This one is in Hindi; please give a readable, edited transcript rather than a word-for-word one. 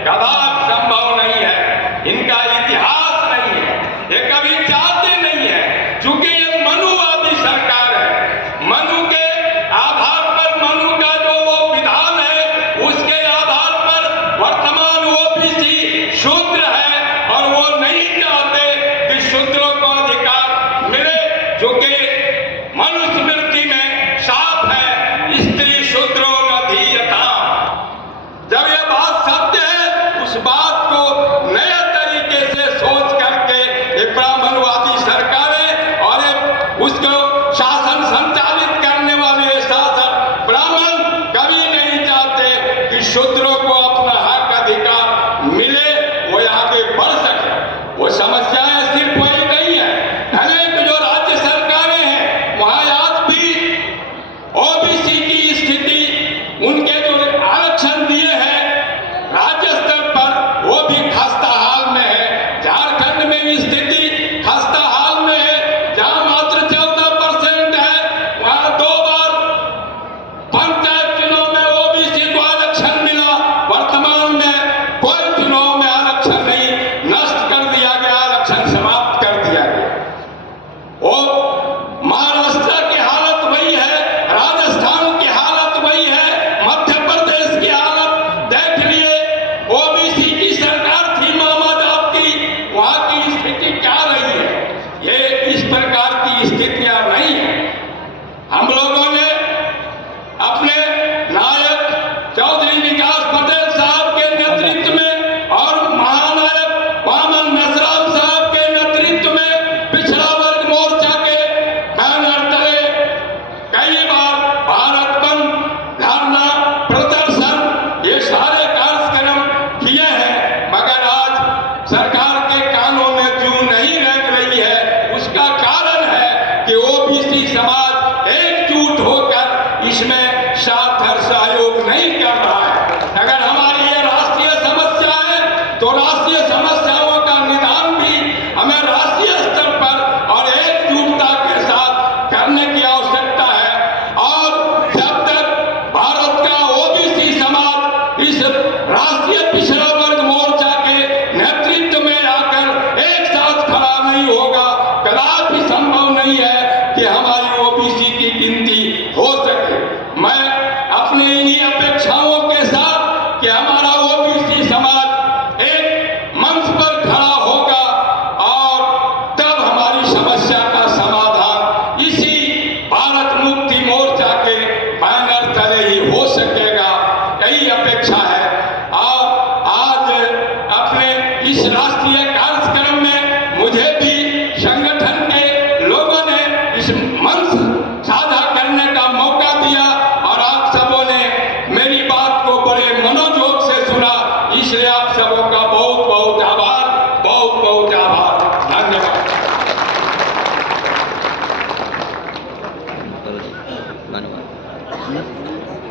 कदापि संभव नहीं है, इनका इतिहास नहीं है, ये कभी चाहते नहीं है। चूंकि ये मनुवादी सरकार है, मनु के आधार पर, मनु का जो वो विधान है उसके आधार पर वर्तमान ओबीसी शूद्र है और वो नहीं चाहते कि शूद्रों को अधिकार मिले। चूंकि मनुस्मृति में साफ है, स्त्री शूद्रो न धीयता। जब यह बात सत्य है, उस बात को नए तरीके से सोच करके ये ब्राह्मणवादी सरकारें और उसको शासन संचालित करने वाले शासक ब्राह्मण कभी नहीं चाहते कि शूद्रों को अपना हक अधिकार मिले, वो आगे बढ़ सके। वो समस्याएं सिर्फ वही नहीं है, अनेक जो राज्य सरकारें हैं वहां आज भी ओबीसी की स्थिति, उनके जो आरक्षण दिए हैं राज्य स्तर पर, वो भी खस्ता हाल में है। झारखंड में स्थिति खस्ता हाल में है, जहां मात्र 14% है, वहां 2 बार पंचायत चुनाव में ओबीसी को आरक्षण मिला। वर्तमान में कोई चुनाव में आरक्षण नहीं, नष्ट कर दिया गया, आरक्षण समाप्त कर दिया गया। वो महाराष्ट्र की हालत वही है, राजस्थान की हालत वही है, मध्य प्रदेश की हालत देख लिए। ओबीसी की सरकार थी मामाजात की, वहां की स्थिति क्या रही है? ये इस प्रकार की स्थितियां नहीं है। हम लोगों ने अपने नायक चौधरी विकास पटेल साहब के नेतृत्व में और महानायक वामन नसराम साहब के नेतृत्व में पिछड़ा वर्ग मोर्चा के बैनर तले कई बार भारत बंद, धरना, प्रदर्शन, ये सारे कार्यक्रम किए हैं, मगर आज सरकार के कानों में जूं नहीं रह रही है। उसका कारण है कि ओबीसी समाज एकजुट होकर इसमें साथ और सहयोग नहीं कर रहा है। अगर हमारी ये राष्ट्रीय समस्या है तो राष्ट्रीय समस्याओं का निदान भी हमें राष्ट्रीय स्तर पर और एकजुटता के साथ करने की आवश्यकता है। और जब तक भारत का ओबीसी समाज इस राष्ट्रीय पिछड़ा वर्ग मोर्चा के नेतृत्व में आकर एक साथ खड़ा नहीं होगा, कदापि संभव नहीं है कि हमारी ओबीसी की गिनती हो सके। मैं अपनी इन्हीं अपेक्षाओं के साथ कि हमारा ओबीसी समाज एक मंच पर खड़ा होगा और तब हमारी समस्या का समाधान इसी भारत मुक्ति मोर्चा के बैनर तले ही हो सकेगा, यही अपेक्षा है। और आज अपने इस राष्ट्रीय कार्यक्रम में मुझे भी संगठन के लोगों ने इस मंच साझा करने का मौका दिया और आप सबों ने मेरी बात को बड़े मनोयोग से सुना, इसलिए आप सबों का बहुत बहुत आभार, बहुत बहुत आभार, धन्यवाद। धन्यवाद।